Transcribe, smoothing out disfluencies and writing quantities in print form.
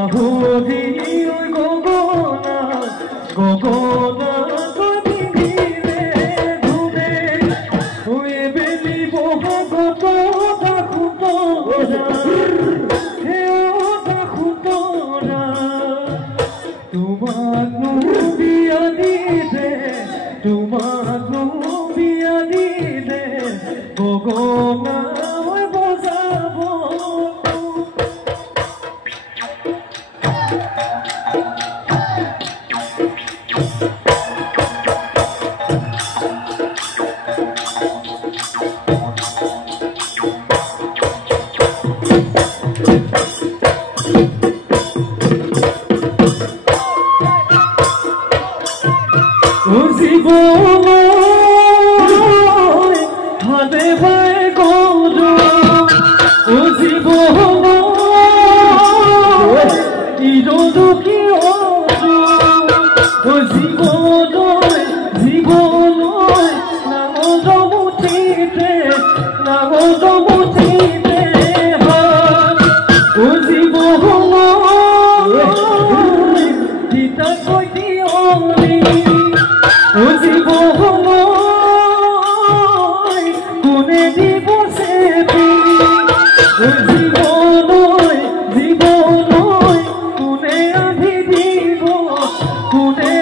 নাহৰি গগনা গগনা গদিলে ধুনে হৈ বেলি বহাগত দাখুতৰা হেও দাখুতৰা তোমাকনো বিয়া দিলে তোমাকনো বিয়া দিলে গগনা মই বজাব হাতে ভাই গৌর ও জীবন দুঃখী ও জীবন জীবন নাগজমুঠিতে নাগজমুঠিতে ও জীবন গীতা কইতি অলি ও জীবন কোনে দিব সেবি ও জীবন জীবন কোনে আধি দিব কোনে